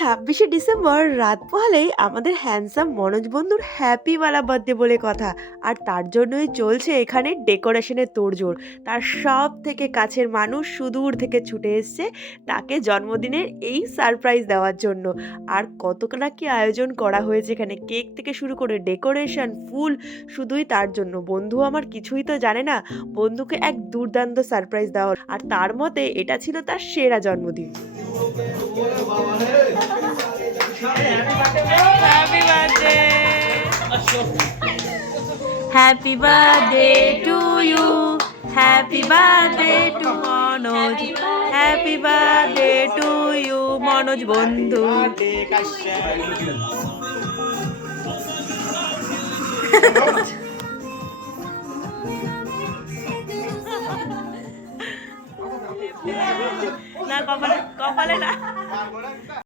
26শে December রাত পোহালেই আমাদের handsome Manoj বন্ধুর হ্যাপিওয়ালা বার্থডে বলে কথা। আর তার জন্যই চলছে এখানে ডেকোরেশনের তোড়জোড়। তার সব থেকে কাছের মানুষ সুদূর থেকে ছুটে এসছে তাকে জন্মদিনের এই সারপ্রাইজ দেওয়ার জন্য। আর কত না কি আয়োজন করা হয়েছে এখানে, কেক থেকে শুরু করে ডেকোরেশন, ফুল, শুধুই তার জন্য। বন্ধু আমার কিছুই তো জানে না বন্ধুকে এক দুর্দান্ত সারপ্রাইজ দেওয়ার, আর তার মতে এটা ছিল তার সেরা জন্মদিন। Happy birthday! Happy birthday to you. Happy birthday to Manoj. Happy birthday to you, Manoj বন্ধু। না কপালে কপালে না।